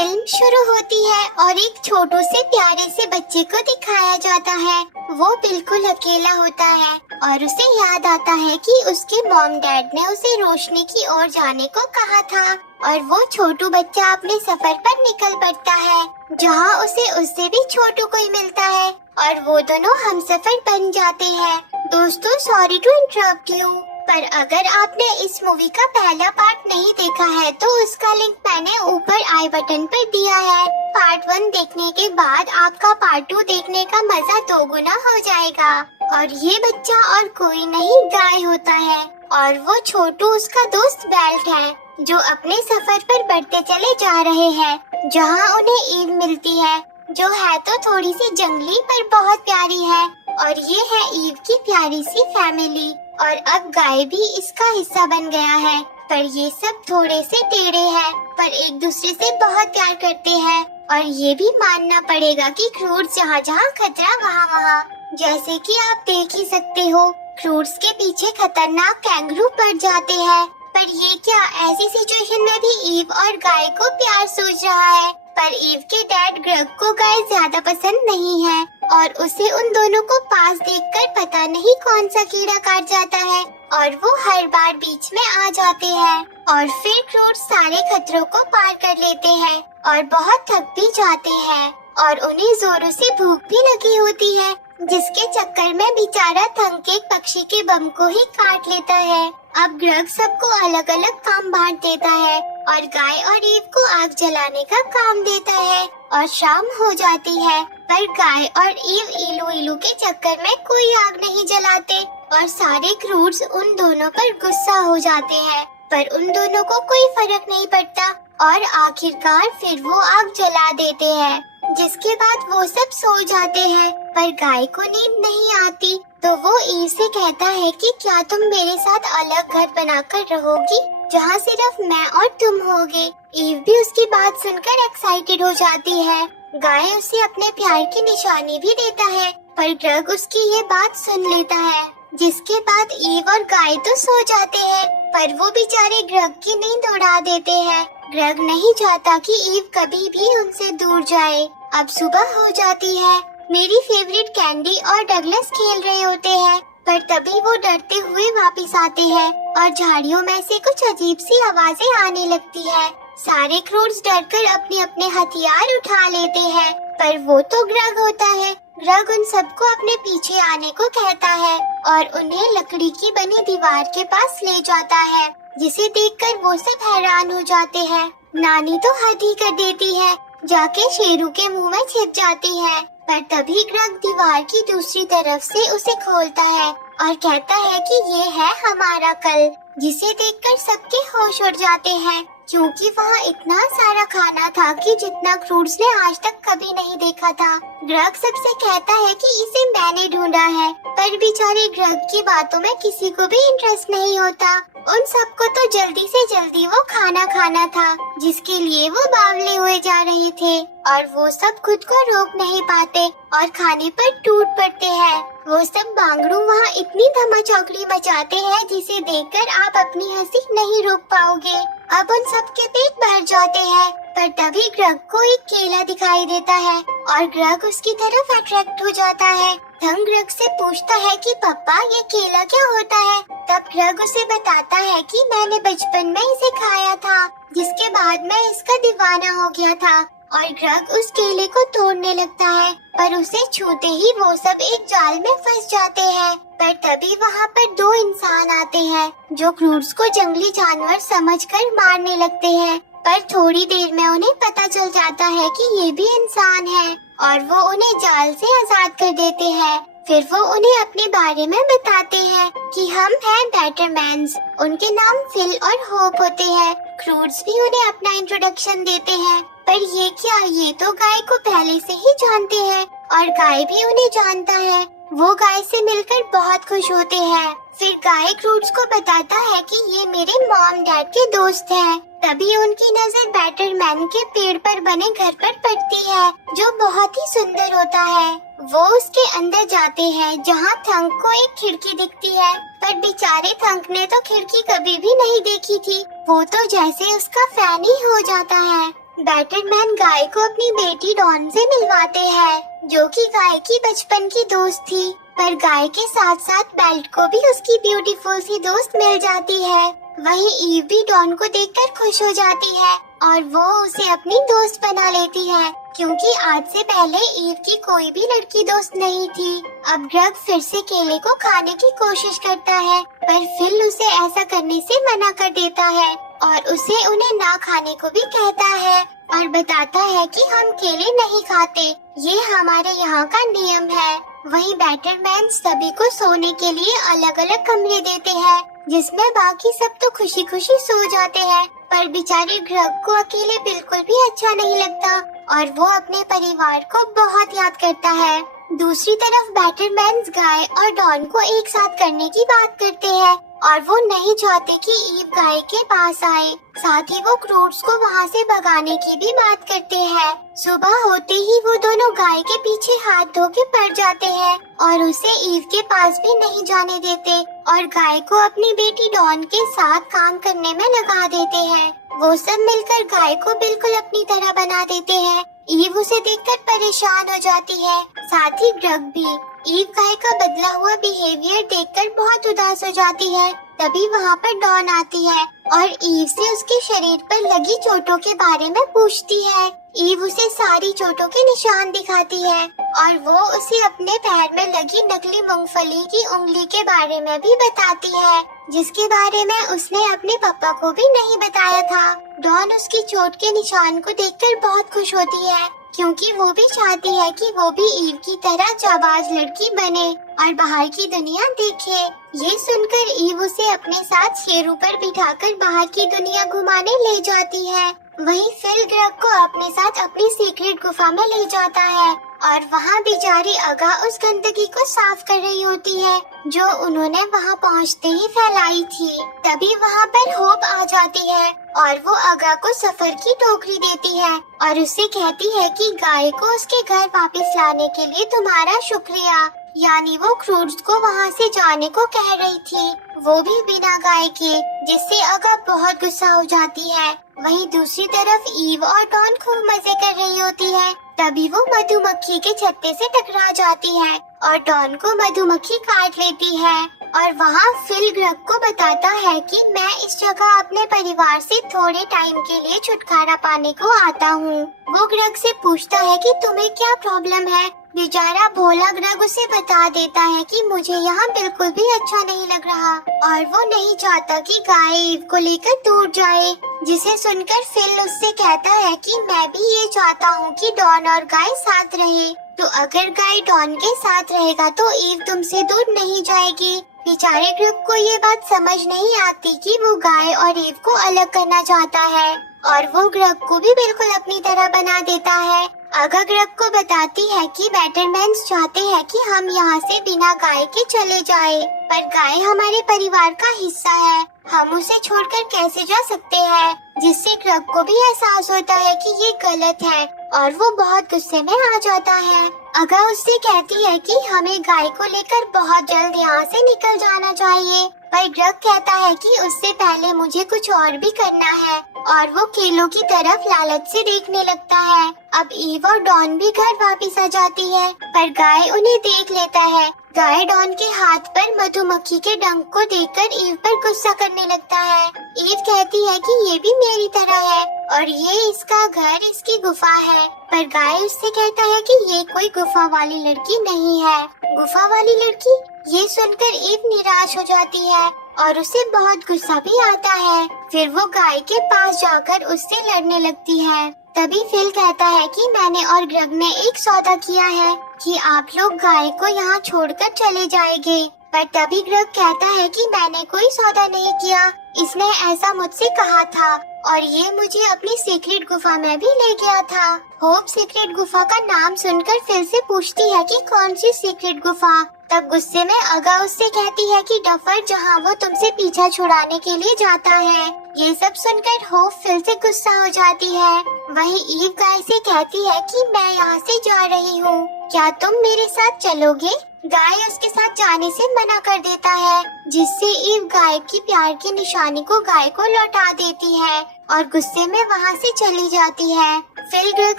Film शुरू होती है और एक छोटू से प्यारे से बच्चे को दिखाया जाता है। वो बिल्कुल अकेला होता है और उसे याद आता है कि उसके मॉम डैड ने उसे रोशनी की ओर जाने को कहा था और वो छोटू बच्चा अपने सफर पर निकल पड़ता है, जहाँ उसे उससे भी छोटू कोई मिलता है और वो दोनों हमसफर बन जाते हैं। दोस्तों, सॉरी टू इंटरप्ट यू, पर अगर आपने इस मूवी का पहला पार्ट नहीं देखा है तो उसका लिंक मैंने ऊपर आई बटन पर दिया है। पार्ट 1 देखने के बाद आपका पार्ट 2 देखने का मजा दोगुना हो जाएगा। और ये बच्चा और कोई नहीं, गाय होता है और वो छोटू उसका दोस्त बेल्ट है जो अपने सफर पर बढ़ते चले जा रहे हैं, जहाँ उन्हें ईव मिलती है जो है तो थोड़ी सी जंगली पर बहुत प्यारी है। और ये है ईव की प्यारी सी फैमिली और अब गाय भी इसका हिस्सा बन गया है। पर ये सब थोड़े से टेढ़े हैं पर एक दूसरे से बहुत प्यार करते हैं। और ये भी मानना पड़ेगा कि क्रूड्स जहाँ जहाँ खतरा वहाँ वहाँ, जैसे कि आप देख ही सकते हो क्रूड्स के पीछे खतरनाक कैंगरू पड़ जाते हैं। पर ये क्या, ऐसी सिचुएशन में भी ईव और गाय को प्यार सूझ रहा है। पर ईव के डैड ग्रग को गाय ज्यादा पसंद नहीं है और उसे उन दोनों को पास देखकर पता नहीं कौन सा कीड़ा काट जाता है और वो हर बार बीच में आ जाते हैं। और फिर क्रूड्स सारे खतरों को पार कर लेते हैं और बहुत थक भी जाते हैं और उन्हें जोरों से भूख भी लगी होती है, जिसके चक्कर में बेचारा थंक एक पक्षी के बम को ही काट लेता है। अब ग्रग सबको अलग अलग काम बांट देता है और गाय और ईव को आग जलाने का काम देता है और शाम हो जाती है। पर गाय और ईव इलू इलू के चक्कर में कोई आग नहीं जलाते और सारे क्रूड्स उन दोनों पर गुस्सा हो जाते हैं, पर उन दोनों को कोई फर्क नहीं पड़ता और आखिरकार फिर वो आग जला देते हैं, जिसके बाद वो सब सो जाते हैं। पर गाय को नींद नहीं आती तो वो ईव से कहता है कि क्या तुम मेरे साथ अलग घर बनाकर रहोगी जहाँ सिर्फ मैं और तुम होगे। ईव भी उसकी बात सुनकर एक्साइटेड हो जाती है। गाय उसे अपने प्यार की निशानी भी देता है पर ग्रग उसकी ये बात सुन लेता है, जिसके बाद ईव और गाय तो सो जाते हैं पर वो बेचारे ग्रग की नींद उड़ा देते हैं। ग्रग नहीं चाहता कि ईव कभी भी उनसे दूर जाए। अब सुबह हो जाती है। मेरी फेवरेट कैंडी और डगलस खेल रहे होते हैं पर तभी वो डरते हुए वापस आते हैं और झाड़ियों में से कुछ अजीब सी आवाजें आने लगती है। सारे क्रूड्स डरकर अपने अपने हथियार उठा लेते हैं पर वो तो ग्रग होता है। ग्रग उन सबको अपने पीछे आने को कहता है और उन्हें लकड़ी की बनी दीवार के पास ले जाता है, जिसे देखकर वो सब हैरान हो जाते हैं। नानी तो हद ही कर देती है, जाके शेरू के मुंह में छिप जाती है। पर तभी ग्रग दीवार की दूसरी तरफ से उसे खोलता है और कहता है कि ये है हमारा कल, जिसे देखकर सबके होश उड़ जाते हैं क्योंकि वहाँ इतना सारा खाना था कि जितना क्रूड्स ने आज तक कभी नहीं देखा था। ग्रग सबसे कहता है कि इसे मैंने ढूंढा है, पर बेचारे ग्रग की बातों में किसी को भी इंटरेस्ट नहीं होता। उन सबको तो जल्दी से जल्दी वो खाना खाना था, जिसके लिए वो बावले हुए जा रहे थे और वो सब खुद को रोक नहीं पाते और खाने पर टूट पड़ते हैं। वो सब बांगड़ू वहाँ इतनी धमाचौकड़ी मचाते हैं जिसे देखकर आप अपनी हंसी नहीं रोक पाओगे। अब उन सब के पेट भर जाते हैं पर तभी ग्रग को एक केला दिखाई देता है और ग्रग उसकी तरफ अट्रैक्ट हो जाता है। थंग ग्रग से पूछता है कि पापा ये केला क्या होता है। तब ग्रग उसे बताता है कि मैंने बचपन में इसे खाया था, जिसके बाद मैं इसका दीवाना हो गया था। और ग्रग उस केले को तोड़ने लगता है पर उसे छूते ही वो सब एक जाल में फंस जाते हैं। पर तभी वहाँ पर दो इंसान आते हैं जो क्रूड्स को जंगली जानवर समझकर मारने लगते हैं, पर थोड़ी देर में उन्हें पता चल जाता है कि ये भी इंसान है और वो उन्हें जाल से आजाद कर देते हैं। फिर वो उन्हें अपने बारे में बताते हैं कि हम हैं बैटरमैन्स। उनके नाम फिल और होप होते हैं। क्रूड्स भी उन्हें अपना इंट्रोडक्शन देते हैं, पर ये क्या, ये तो गाय को पहले से ही जानते हैं और गाय भी उन्हें जानता है। वो गाय से मिलकर बहुत खुश होते हैं। फिर गाय क्रूड्स को बताता है कि ये मेरे मॉम डैड के दोस्त हैं। तभी उनकी नजर बैटरमैन के पेड़ पर बने घर पर पड़ती है, जो बहुत ही सुंदर होता है। वो उसके अंदर जाते हैं जहाँ थंक को एक खिड़की दिखती है, पर बेचारे थंक ने तो खिड़की कभी भी नहीं देखी थी। वो तो जैसे उसका फैन ही हो जाता है। बैटरमैन गाय को अपनी बेटी डॉन से मिलवाते हैं, जो कि गाय की बचपन की दोस्त थी। पर गाय के साथ साथ बेल्ट को भी उसकी ब्यूटीफुल सी दोस्त मिल जाती है। वहीं ईव भी डॉन को देखकर खुश हो जाती है और वो उसे अपनी दोस्त बना लेती है, क्योंकि आज से पहले ईव की कोई भी लड़की दोस्त नहीं थी। अब ग्रग फिर से केले को खाने की कोशिश करता है, पर फिल उसे ऐसा करने से मना कर देता है और उसे उन्हें ना खाने को भी कहता है और बताता है कि हम केले नहीं खाते, ये हमारे यहाँ का नियम है। वहीं बैटरमैन सभी को सोने के लिए अलग अलग कमरे देते हैं, जिसमें बाकी सब तो खुशी खुशी सो जाते हैं, पर बेचारे ग्रग को अकेले बिल्कुल भी अच्छा नहीं लगता और वो अपने परिवार को बहुत याद करता है। दूसरी तरफ बैटरमैन गाय और डॉन को एक साथ करने की बात करते हैं और वो नहीं चाहते कि ईव गाय के पास आए। साथ ही वो क्रूड्स को वहाँ से भगाने की भी बात करते हैं। सुबह होते ही वो दोनों गाय के पीछे हाथ धो के पड़ जाते हैं और उसे ईव के पास भी नहीं जाने देते और गाय को अपनी बेटी डॉन के साथ काम करने में लगा देते हैं। वो सब मिलकर गाय को बिल्कुल अपनी तरह बना देते हैं। ईव उसे देखकर परेशान हो जाती है, साथ ही ग्रग भी। ईव गाय का बदला हुआ बिहेवियर देखकर बहुत उदास हो जाती है। तभी वहाँ पर डॉन आती है और ईव से उसके शरीर पर लगी चोटों के बारे में पूछती है। ईव उसे सारी चोटों के निशान दिखाती है और वो उसे अपने पैर में लगी नकली मूंगफली की उंगली के बारे में भी बताती है, जिसके बारे में उसने अपने पापा को भी नहीं बताया था। डॉन उसकी चोट के निशान को देखकर बहुत खुश होती है, क्योंकि वो भी चाहती है कि वो भी ईव की तरह जाबाज लड़की बने और बाहर की दुनिया देखे। ये सुनकर ईव उसे अपने साथ शेरों पर बिठाकर बाहर की दुनिया घुमाने ले जाती है। वहीं फिल ग्रग को अपने साथ अपनी सीक्रेट गुफा में ले जाता है और वहाँ बेचारी अगा उस गंदगी को साफ कर रही होती है, जो उन्होंने वहाँ पहुँचते ही फैलाई थी। तभी वहाँ पर होप आ जाती है और वो अगा को सफर की टोकरी देती है और उससे कहती है कि गाय को उसके घर वापस लाने के लिए तुम्हारा शुक्रिया। यानी वो क्रूड्स को वहाँ से जाने को कह रही थी, वो भी बिना गाय के, जिससे अगा बहुत गुस्सा हो जाती है। वहीं दूसरी तरफ ईव और डॉन खूब मजे कर रही होती है। तभी वो मधुमक्खी के छत्ते से टकरा जाती है और डॉन को मधुमक्खी काट लेती है और वहाँ फिल ग्रग को बताता है कि मैं इस जगह अपने परिवार से थोड़े टाइम के लिए छुटकारा पाने को आता हूँ। वो ग्रग से पूछता है कि तुम्हें क्या प्रॉब्लम है। बेचारा भोला ग्रग उसे बता देता है कि मुझे यहाँ बिल्कुल भी अच्छा नहीं लग रहा और वो नहीं चाहता कि गाय ईव को लेकर दूर जाए, जिसे सुनकर फिल उससे कहता है कि मैं भी ये चाहता हूँ कि डॉन और गाय साथ रहे। तो अगर गाय डॉन के साथ रहेगा तो ईव तुमसे दूर नहीं जाएगी। बेचारे ग्रग को ये बात समझ नहीं आती कि वो गाय और ईव को अलग करना चाहता है और वो ग्रग को भी बिल्कुल अपनी तरह बना देता है। अगा ग्रग को बताती है कि बैटरमैन चाहते हैं कि हम यहाँ से बिना गाय के चले जाए, पर गाय हमारे परिवार का हिस्सा है, हम उसे छोड़कर कैसे जा सकते हैं। जिससे ग्रग को भी एहसास होता है कि ये गलत है और वो बहुत गुस्से में आ जाता है। अगा उससे कहती है कि हमें गाय को लेकर बहुत जल्द यहाँ से निकल जाना चाहिए, पर ग्रग कहता है कि उससे पहले मुझे कुछ और भी करना है और वो केलों की तरफ लालच से देखने लगता है। अब ईव और डॉन भी घर वापस आ जाती है, पर गाय उन्हें देख लेता है। गाय डॉन के हाथ पर मधुमक्खी के डंक को देखकर ईव पर गुस्सा करने लगता है। ईव कहती है कि ये भी मेरी तरह है और ये इसका घर, इसकी गुफा है, पर गाय उससे कहता है कि ये कोई गुफा वाली लड़की नहीं है। गुफा वाली लड़की? ये सुनकर ईव निराश हो जाती है और उसे बहुत गुस्सा भी आता है। फिर वो गाय के पास जाकर उससे लड़ने लगती है। तभी फिल कहता है कि मैंने और ग्रग ने एक सौदा किया है कि आप लोग गाय को यहाँ छोड़कर चले जाएंगे, पर तभी ग्रग कहता है कि मैंने कोई सौदा नहीं किया, इसने ऐसा मुझसे कहा था और ये मुझे अपनी सीक्रेट गुफा में भी ले गया था। होप सीक्रेट गुफा का नाम सुनकर फिल से पूछती है कि कौन सी सीक्रेट गुफा। तब गुस्से में अगा उससे कहती है कि डफर, जहाँ वो तुमसे पीछा छुड़ाने के लिए जाता है। ये सब सुनकर होप फिल से गुस्सा हो जाती है। वहीं ईव गाय से कहती है कि मैं यहाँ से जा रही हूँ, क्या तुम मेरे साथ चलोगे? गाय उसके साथ जाने से मना कर देता है, जिससे ईव गाय की प्यार की निशानी को गाय को लौटा देती है और गुस्से में वहाँ से चली जाती है। फिल ग्रेग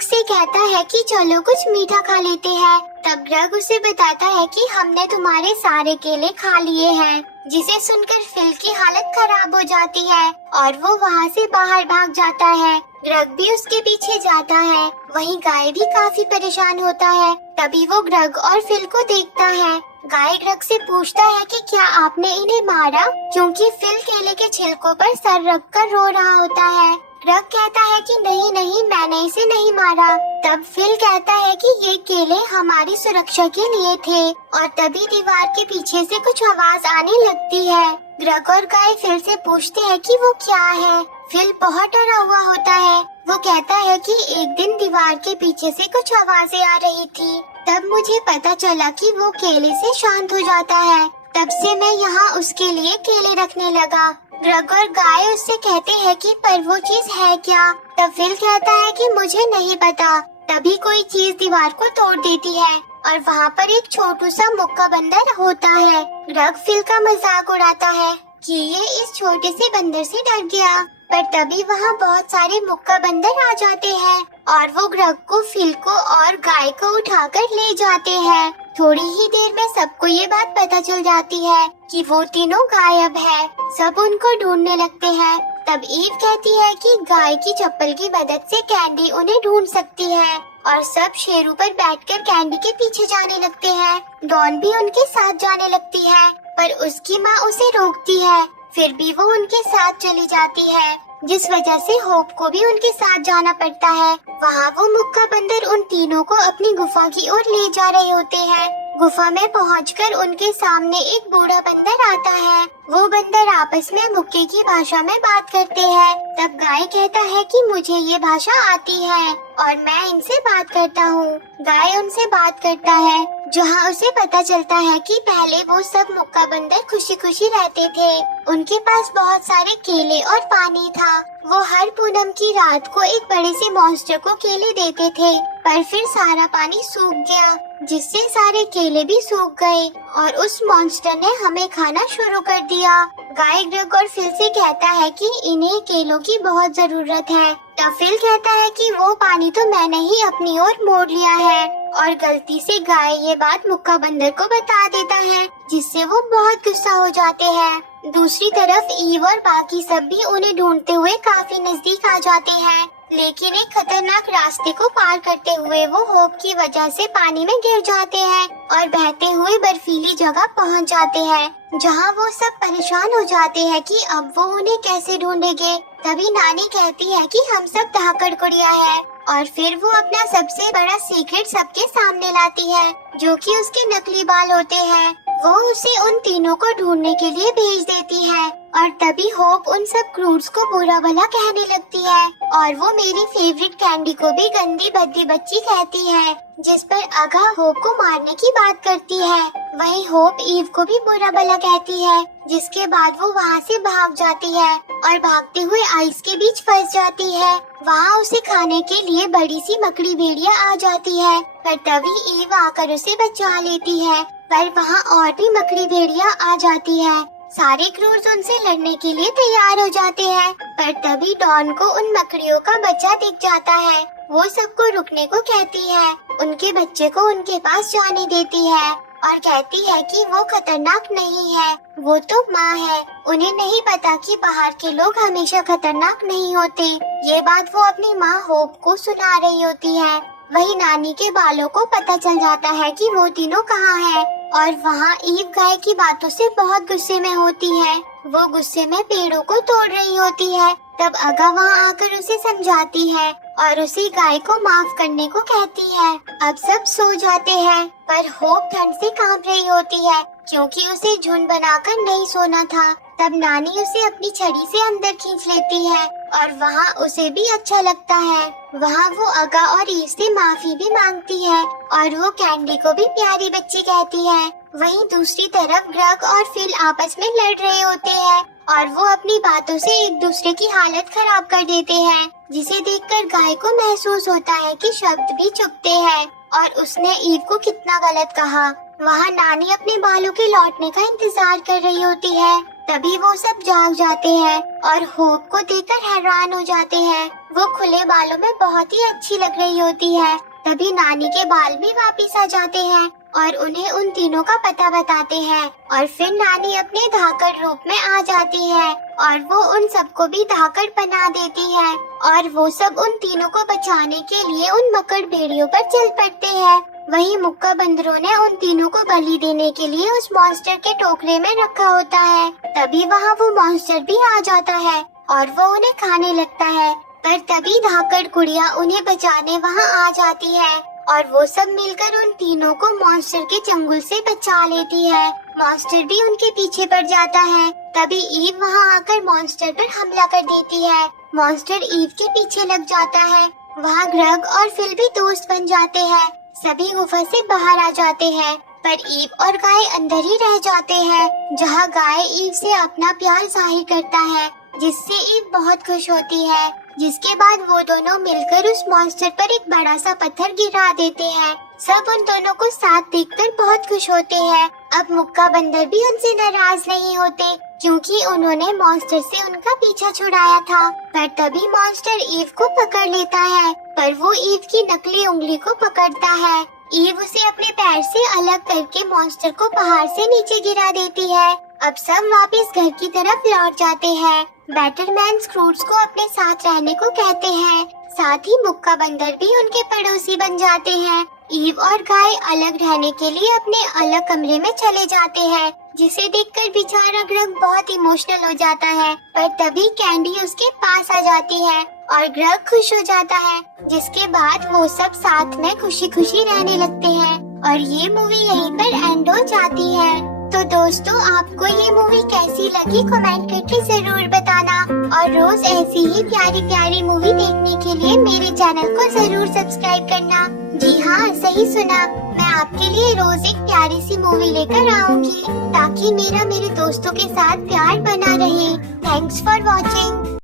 से कहता है कि चलो कुछ मीठा खा लेते हैं। तब ग्रेग उसे बताता है कि हमने तुम्हारे सारे केले खा लिए हैं, जिसे सुनकर फिल की हालत खराब हो जाती है और वो वहाँ से बाहर भाग जाता है। ग्रेग भी उसके पीछे जाता है। वहीं गाय भी काफी परेशान होता है। तभी वो ग्रेग और फिल को देखता है। गाय ग्रेग से पूछता है कि क्या आपने इन्हें मारा, क्योंकि फिल केले के छिलकों पर सर रखकर रो रहा होता है। ग्रेग कहता है कि नहीं नहीं, मैंने इसे नहीं मारा। तब फिल कहता है कि ये केले हमारी सुरक्षा के लिए थे और तभी दीवार के पीछे से कुछ आवाज आने लगती है। ग्रेग और गाय फिल से पूछते हैं कि वो क्या है। फिल बहुत डरा हुआ होता है। वो कहता है कि एक दिन दीवार के पीछे से कुछ आवाजें आ रही थी। तब मुझे पता चला कि वो केले से शांत हो जाता है। तब से मैं यहाँ उसके लिए केले रखने लगा। ग्रेग और गाय उससे कहते हैं कि पर वो चीज है क्या। तब फिल कहता है कि मुझे नहीं पता। तभी कोई चीज दीवार को तोड़ देती है और वहाँ पर एक छोटू सा मुक्का बंदर होता है। ग्रेग फिल का मजाक उड़ाता है कि ये इस छोटे से बंदर से डर गया, पर तभी वहाँ बहुत सारे मुक्का बंदर आ जाते हैं और वो ग्रेग को, फिल को और गाय को उठाकर ले जाते हैं। थोड़ी ही देर में सबको ये बात पता चल जाती है कि वो तीनों गायब है। सब उनको ढूंढने लगते हैं। तब ईव कहती है कि गाय की चप्पल की मदद से कैंडी उन्हें ढूंढ सकती है और सब शेरों पर बैठकर कैंडी के पीछे जाने लगते हैं। डॉन भी उनके साथ जाने लगती है, पर उसकी माँ उसे रोकती है। फिर भी वो उनके साथ चली जाती है, जिस वजह से होप को भी उनके साथ जाना पड़ता है। वहाँ वो मुक्का बंदर उन तीनों को अपनी गुफा की ओर ले जा रहे होते हैं। गुफा में पहुंचकर उनके सामने एक बूढ़ा बंदर आता है। वो बंदर आपस में मुक्के की भाषा में बात करते हैं। तब गाय कहता है कि मुझे ये भाषा आती है और मैं इनसे बात करता हूँ। गाय उनसे बात करता है, जहाँ उसे पता चलता है कि पहले वो सब मुक्का बंदर खुशी खुशी रहते थे। उनके पास बहुत सारे केले और पानी था। वो हर पूनम की रात को एक बड़े से मॉन्स्टर को केले देते थे, पर फिर सारा पानी सूख गया, जिससे सारे केले भी सूख गए और उस मॉन्स्टर ने हमें खाना शुरू कर दिया। गाय ग्रेग और फिल से कहता है कि इन्हें केलों की बहुत जरूरत है। तब फिल कहता है कि वो पानी तो मैंने ही अपनी ओर मोड़ लिया है और गलती से गाय ये बात मुक्का बंदर को बता देता है, जिससे वो बहुत गुस्सा हो जाते हैं। दूसरी तरफ ईव और बाकी सब भी उन्हें ढूंढते हुए काफी नजदीक आ जाते हैं, लेकिन एक खतरनाक रास्ते को पार करते हुए वो होप की वजह से पानी में गिर जाते हैं और बहते हुए बर्फीली जगह पहुंच जाते हैं, जहां वो सब परेशान हो जाते हैं कि अब वो उन्हें कैसे ढूंढेंगे। तभी नानी कहती है कि हम सब धाकड़ गुड़िया है और फिर वो अपना सबसे बड़ा सीक्रेट सबके सामने लाती है, जो कि उसके नकली बाल होते हैं। वो उसे उन तीनों को ढूंढने के लिए भेज देती है और तभी होप उन सब क्रूड्स को बुरा भला कहने लगती है और वो मेरी फेवरेट कैंडी को भी गंदी भद्दी बच्ची कहती है, जिस पर अगा होप को मारने की बात करती है। वहीं होप ईव को भी बुरा भला कहती है, जिसके बाद वो वहाँ से भाग जाती है और भागते हुए आइस के बीच फंस जाती है। वहाँ उसे खाने के लिए बड़ी सी मकड़ी भेड़िया आ जाती है, पर तभी ईव आकर उसे बचा लेती है। पर वहाँ और भी मकड़ी भेड़िया आ जाती है। सारे क्रूर्स उनसे लड़ने के लिए तैयार हो जाते हैं, पर तभी डॉन को उन मकड़ियों का बच्चा दिख जाता है। वो सबको रुकने को कहती है, उनके बच्चे को उनके पास जाने देती है और कहती है कि वो खतरनाक नहीं है, वो तो माँ है। उन्हें नहीं पता कि बाहर के लोग हमेशा खतरनाक नहीं होते। ये बात वो अपनी माँ होप को सुना रही होती है। वही नानी के बालों को पता चल जाता है कि वो तीनों कहाँ हैं और वहाँ ईव गाय की बातों से बहुत गुस्से में होती है। वो गुस्से में पेड़ों को तोड़ रही होती है। तब अगा वहाँ आकर उसे समझाती है और उसे गाय को माफ करने को कहती है। अब सब सो जाते हैं, पर होप ठंड से कांप रही होती है, क्योंकि उसे झुंड बनाकर नहीं सोना था। तब नानी उसे अपनी छड़ी से अंदर खींच लेती है और वहाँ उसे भी अच्छा लगता है। वहाँ वो अगा और ईव से माफी भी मांगती है और वो कैंडी को भी प्यारी बच्ची कहती है। वहीं दूसरी तरफ ग्रेग और फिल आपस में लड़ रहे होते हैं और वो अपनी बातों से एक दूसरे की हालत खराब कर देते हैं, जिसे देखकर गाय को महसूस होता है कि शब्द भी चुभते हैं और उसने ईव को कितना गलत कहा। वहाँ नानी अपने बालों के लौटने का इंतजार कर रही होती है तभी वो सब जाग जाते हैं और होप को देखकर हैरान हो जाते हैं। वो खुले बालों में बहुत ही अच्छी लग रही होती है। तभी नानी के बाल भी वापस आ जाते हैं और उन्हें उन तीनों का पता बताते हैं और फिर नानी अपने धाकड़ रूप में आ जाती है और वो उन सबको भी धाकड़ बना देती है और वो सब उन तीनों को बचाने के लिए उन मकड़ भेड़ियों पर चल पड़ते हैं। वहीं मुक्का बंदरों ने उन तीनों को बलि देने के लिए उस मॉन्स्टर के टोकरे में रखा होता है। तभी वहाँ वो मॉन्स्टर भी आ जाता है और वो उन्हें खाने लगता है। पर तभी धाकड़ गुड़िया उन्हें बचाने वहाँ आ जाती है और वो सब मिलकर उन तीनों को मॉन्स्टर के चंगुल से बचा लेती है। मॉन्स्टर भी उनके पीछे पड़ जाता है। तभी ईव वहाँ आकर मॉन्स्टर पर हमला कर देती है। मॉन्स्टर ईव के पीछे लग जाता है। वहाँ ग्रग और फिल भी दोस्त बन जाते हैं। सभी गुफा से बाहर आ जाते हैं पर ईव और गाय अंदर ही रह जाते हैं, जहाँ गाय ईव से अपना प्यार जाहिर करता है, जिससे ईव बहुत खुश होती है। जिसके बाद वो दोनों मिलकर उस मॉन्स्टर पर एक बड़ा सा पत्थर गिरा देते हैं। सब उन दोनों को साथ देखकर बहुत खुश होते हैं। अब मुक्का बंदर भी उनसे नाराज नहीं होते क्योंकि उन्होंने मॉन्स्टर से उनका पीछा छुड़ाया था। पर तभी मॉन्स्टर ईव को पकड़ लेता है पर वो ईव की नकली उंगली को पकड़ता है। ईव उसे अपने पैर से अलग करके मॉन्स्टर को पहाड़ से नीचे गिरा देती है। अब सब वापस घर की तरफ लौट जाते हैं। बैटरमैन स्क्रूज को अपने साथ रहने को कहते हैं। साथ ही मुक्का बंदर भी उनके पड़ोसी बन जाते हैं। ईव और गाय अलग रहने के लिए अपने अलग कमरे में चले जाते हैं, जिसे देखकर बेचारा ग्रग बहुत इमोशनल हो जाता है। पर तभी कैंडी उसके पास आ जाती है और ग्रग खुश हो जाता है, जिसके बाद वो सब साथ में खुशी खुशी रहने लगते हैं और ये मूवी यहीं पर एंड हो जाती है। तो दोस्तों, आपको ये मूवी कैसी लगी कमेंट करके जरूर बताना और रोज ऐसी ही प्यारी प्यारी मूवी देखने के लिए मेरे चैनल को जरूर सब्सक्राइब करना। जी हाँ, सही सुना, मैं आपके लिए रोज एक प्यारी सी मूवी लेकर आऊंगी ताकि मेरे दोस्तों के साथ प्यार बना रहे। Thanks for watching.